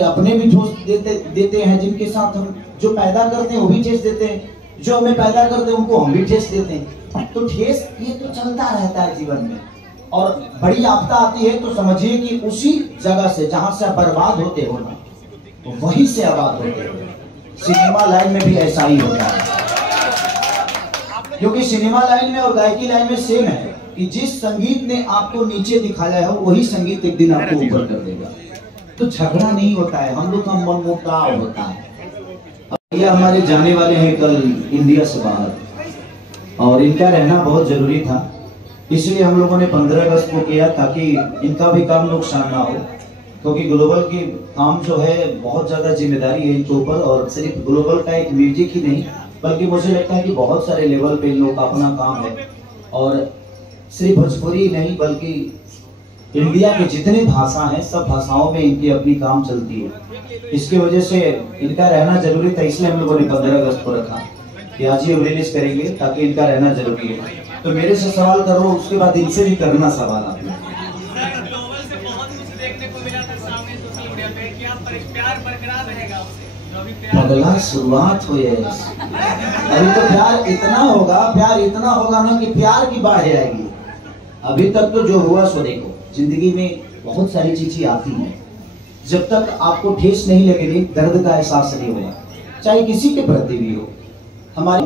अपने भी ठोस देते हैं, जिनके साथ हम जो पैदा करते हैं वो भी ठेस देते हैं, जो हमें पैदा करते हैं उनको हम भी ठेस देते हैं। तो ठेस ये तो चलता रहता है जीवन में। और बड़ी आपदा आती है तो समझिए कि उसी जगह से जहां से आप बर्बाद होते हो ना, तो वहीं से आबाद होते हो। सिनेमा लाइन में भी ऐसा ही होता है, क्योंकि सिनेमा लाइन में और गायकी लाइन में सेम है कि जिस संगीत ने आपको नीचे दिखाया है वही संगीत एक दिन आपको ऊपर कर देगा। तो झगड़ा नहीं होता है, हम लोग का मनमुटाव होता है। ये हमारे जाने वाले हैं कल इंडिया से बाहर, और इनका रहना बहुत जरूरी था, इसलिए हम लोगों ने 15 अगस्त को किया ताकि इनका भी काम नुकसान ना हो, क्योंकि ग्लोबल की काम जो है बहुत ज्यादा जिम्मेदारी है इनके ऊपर। और सिर्फ ग्लोबल का एक म्यूजिक ही नहीं, बल्कि मुझे लगता है कि बहुत सारे लेवल पे इन लोगों का अपना काम है। और सिर्फ भोजपुरी नहीं बल्कि इंडिया के जितने भाषा हैं सब भाषाओं में इनकी अपनी काम चलती है। इसकी वजह से इनका रहना जरूरी था, इसलिए हम लोगों ने 15 अगस्त को रखा कि आज ही रिलीज करेंगे ताकि इनका रहना जरूरी है। तो मेरे से सवाल करो, उसके बाद इनसे भी करना सवाल आपने। अगला शुरुआत हुई है, अभी तो प्यार इतना होगा ना कि प्यार की बाढ़ आएगी। अभी तक तो जो हुआ सो देखो, जिंदगी में बहुत सारी चीजें आती हैं, जब तक आपको ठेस नहीं लगेगी, दर्द का एहसास नहीं होगा, चाहे किसी के प्रति भी हो। हमारी